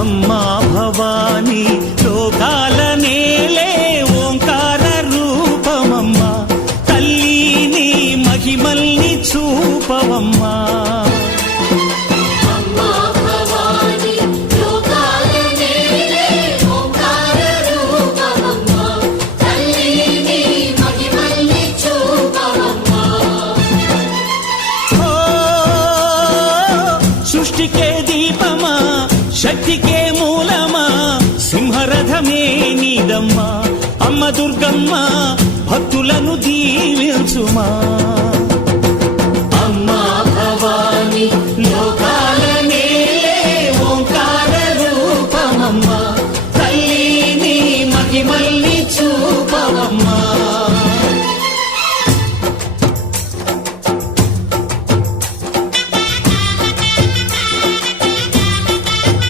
అమ్మా భవానీ లోకాల నేలే ఓంకార రూపమమ్మా, తల్లి నీ మహిమల్ని చూపవమ్మా. సృష్టికే దీపమా, శక్తికే మూలమా, సింహరథమే నీదమ్మా. అమ్మ దుర్గమ్మ భక్తులను దీవించుమా.